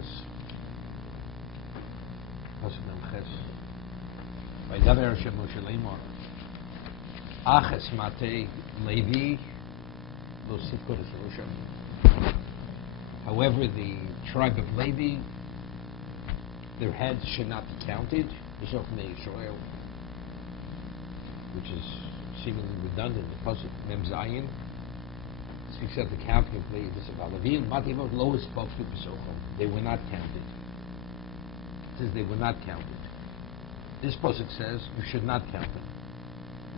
Ches. Pasuk Mem Ches. Vaydaber Hashem Moshe Lemor. Aches Matei Levi Lo Sifko Desaroshem. However, the tribe of Levi, their heads should not be counted. B'Sof Mei Yisrael, which is seemingly redundant. The Pasuk Mem Zayin speaks of the counting of Levi. This is about Levim. Matimot lowest spoke to B'Sochom. They were not counted. It says they were not counted. This Pasuk says you should not count them.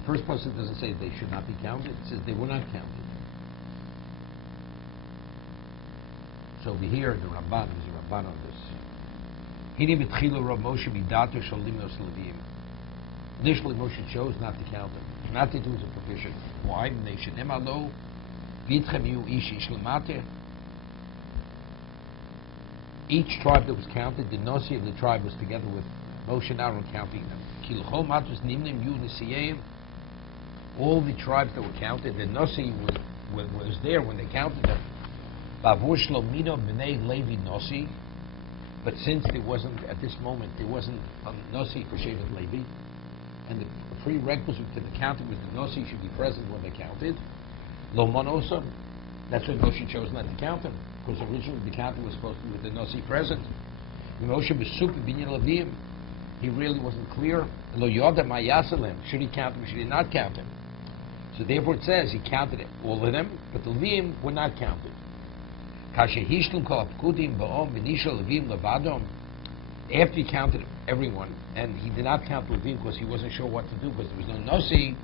The first Pasuk doesn't say they should not be counted. It says they were not counted. So over here, the Ramban is a Ramban on this. Hini b'tchilu Rav Moshe b'dato shel limnos levim. Initially, Moshe chose not to count them, not to do as a provision. Why? Nation emalo v'itchem yu ish ish lemate. Each tribe that was counted, the Nasi of the tribe was together with Moshe and Aaron counting them. Ki l'chol matos nimnim yu nesiyim. All the tribes that were counted, the Nasi was there when they counted them. Bavur Shlomino b'nei Levi Nasi. But since there wasn't, at this moment, there wasn't a Nasi for Shevet Levi, and the prerequisite to the counting was the Nasi should be present when they counted, Lo Monosam, that's why Moshe chose not to count them, because originally the counting was supposed to be with the Nasi present. Moshe was super binyan Levim, he really wasn't clear. Lo Yoda Mayasalem, should he count them, should he not count them? So therefore it says he counted all of them, but the Levim were not counted. After he counted everyone, and he did not count Levim because he wasn't sure what to do because there was no Nasi,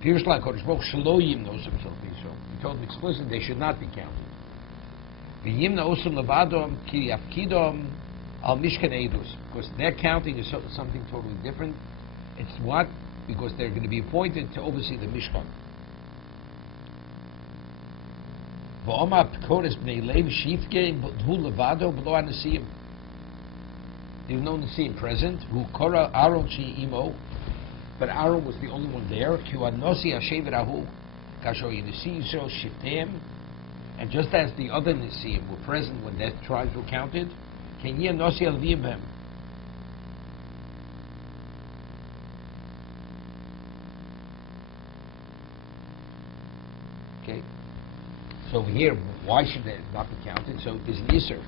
he told them explicitly they should not be counted. Because their counting is something totally different. It's what? Because they're going to be appointed to oversee the Mishkan. There's no Nasiim present. But Aaron was the only one there. And just as the other Nasiim were present when their tribes were counted, okay. So over here, why should they not be counted? So there's an Yisr.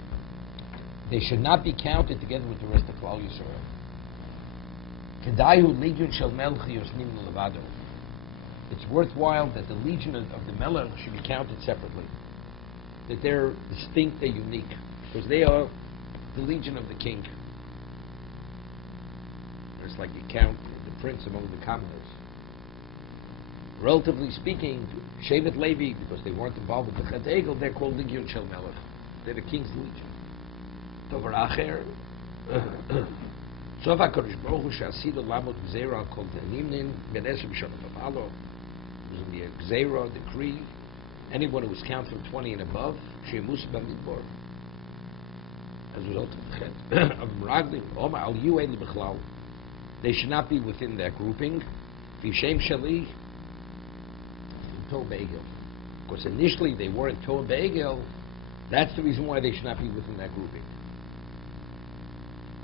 They should not be counted together with the rest of Klal Yisrael. It's worthwhile that the legion of the Melech should be counted separately. That they're distinct, they're unique. Because they are the legion of the king. It's like you count the prince among the commoners. Relatively speaking, Shevet Levi, because they weren't involved with the Chet Egel, they're called Legion Shel Melech. They're the king's legion. Tovar Acher, Sof HaKadosh Baruch Hu She'asido Lamot Gzeira Al Kol Tenimnin Benesem Shonot Avalo. It was in the Gzeira decree. Anyone who was counted from 20 and above, She'emus Bamidbar. As a result of the Chet of Meraglim, Oma Al Yu'en B'chlal. They should not be within that grouping. V'Shem Shali. Because initially they weren't Toa Be'egel, that's the reason why they should not be within that grouping.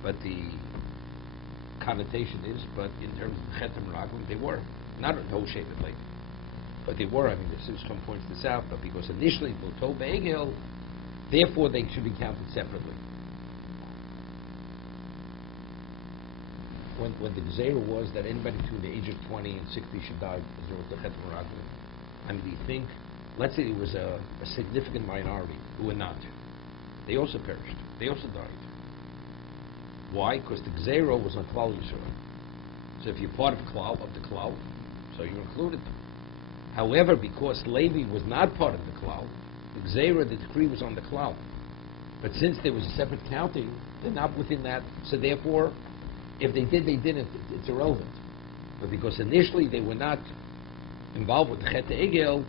But the connotation is, but in terms of Chet Meraglim, they were. Not a Toa Shevet Levi. But they were, I mean, the system points this out, but because initially they were Toa Be'egel, therefore they should be counted separately. When the Gzeira was that anybody between the age of 20 and 60 should die as a result of Chet Meraglim. I mean, do you think, let's say it was a significant minority who were not. They also perished. They also died. Why? Because the Gzeira was on Klal Yisrael. So if you're part of the Klal, so you're included. However, because Levi was not part of the Klal, the Gzeira, the decree was on the Klal. But since there was a separate counting, they're not within that. So therefore, if they did, they didn't. It's irrelevant. But because initially they were not involved with the Chet Egel,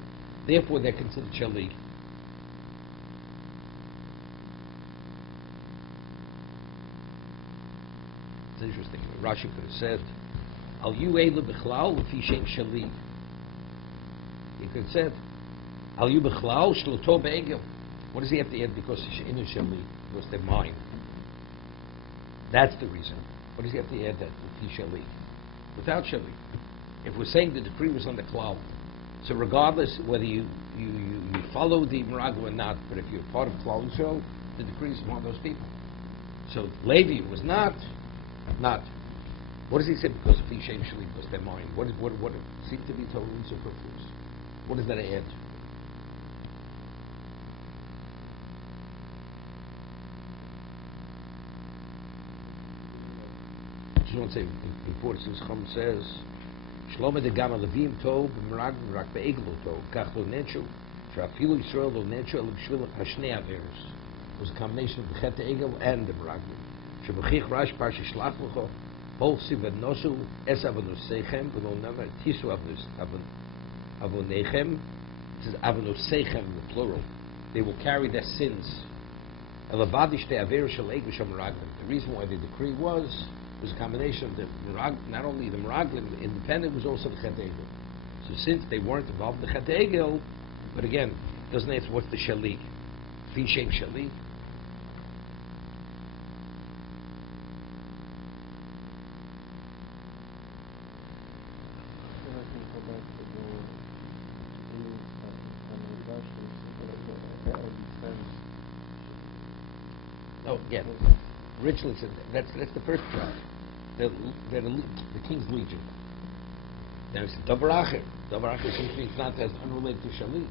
therefore they're considered Shali. It's interesting. Rashi could have said, Al yu eilu b'chlal l'fi shem Shali. He could have said, Al yu b'chlal shloto be'egel. What does he have to add because initially because they're mine? That's the reason. What does he have to add that with shali? Without shali, if we're saying the decree was on the cloud, so regardless whether you follow the Meraglim or not, but if you're part of Klal Yisrael, the decree is upon those people. So Levi was not. What does he say? Because of Fishem Shali, because they're mine. What seems to be totally superfluous. What does that add? You don't say important. Since Chum says, "Shloma de Gama Levim Tov Meraglim Rak Be'eglo Tov Kach Lo Nechu Shafilu Yisrael Lo Nechu El B'Shvil Hashnei Averos." It was a combination of the Chet Egel and the Meraglim. Shebechich Rash Parshas Shlach Lecho. Bolsi v'nosu es avonosechem v'lo never tisu avonechem. It says avonosechem in the plural. They will carry their sins. Elavadish te aver shalek v'shamaraglim. The reason why the decree was a combination of the not only the meraglim, the independent, was also the chet egel. So since they weren't involved in the chet egel, but again, doesn't answer what's the shalik, fishem shalik. No, again, originally said that's the first tribe. They're the king's legion. Now he said Davaracher. Davaracher seems to be not as unrelated to Shali.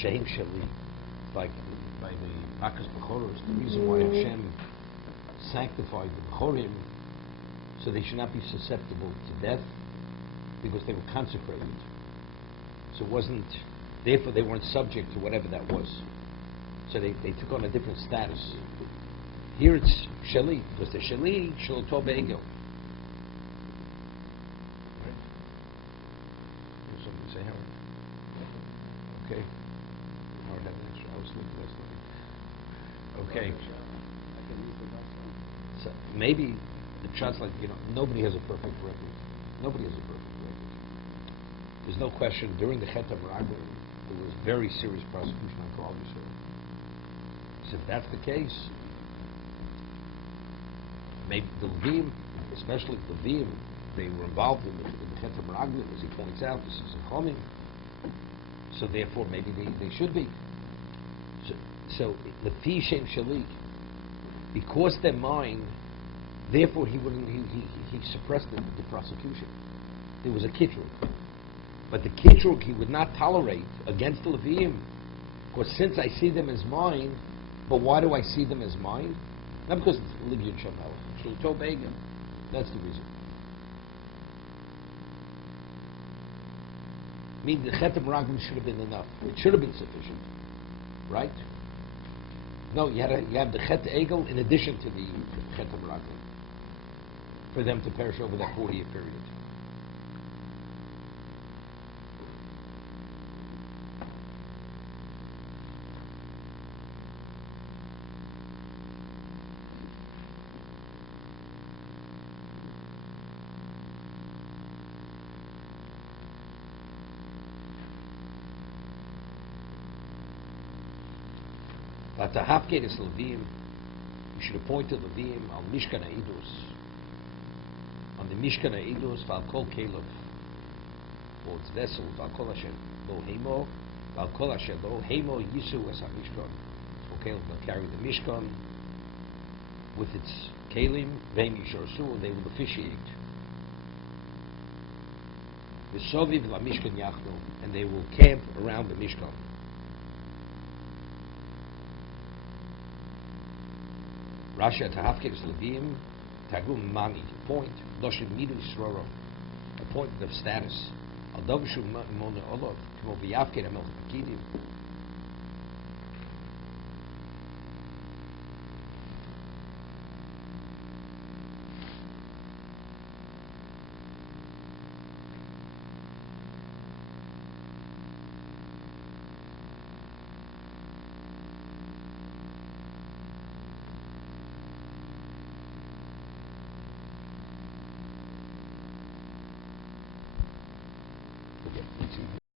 Shein Shali, like by the Bakas Bechoros, the reason why Hashem sanctified the Bechorim, so they should not be susceptible to death, because they were consecrated. So it wasn't, therefore they weren't subject to whatever that was. So they took on a different status. Here it's Shali, because the Shali, Shal Tov Ego. Right? Somebody say Howard. Okay. Okay. So maybe the shot's like, nobody has a perfect record. Nobody has a perfect record. There's no question, during the Chet HaMeraglim, there was very serious prosecution on Klal Yisrael. So if that's the case, maybe the Levim, especially the Levim, they were involved in the Chet HaMeraglim, as he points out, this is a Chomim. So therefore, maybe they should be. So the Fishem Shalik, because they're mine, therefore he suppressed the prosecution. There was a kitrug, but the kitrug he would not tolerate against the Leviim, because since I see them as mine, but why do I see them as mine? Not because it's Libyan Shamel, Shulto Begin. That's the reason. I mean, the Chet HaMeraglim should have been enough. It should have been sufficient, right? No, you have the Chet Egel in addition to the Chet HaMeraglim for them to perish over that 40-year period. But to Hafgate is Levim, you should appoint the Levim on Mishkan HaEidus, on the Mishkan HaEidus, Val Kol Kelev, for its vessels, Val Kol Asher Lo Heimo, Val Kol Asher Lo Heimo Yisu as HaMishkan. So Kelev will carry the Mishkan with its Kelim, Veim Yishorsu, and they will officiate. V'soviv la Mishkan Yachno, and they will camp around the Mishkan. Rashi Tahafkes Levim, Tagum Mani, point, Doshin Midu Sroro, appointment of status. Aldovshu Mona Olov, Kmo Vyavke Amel Pakidim. Yeah, it's easy.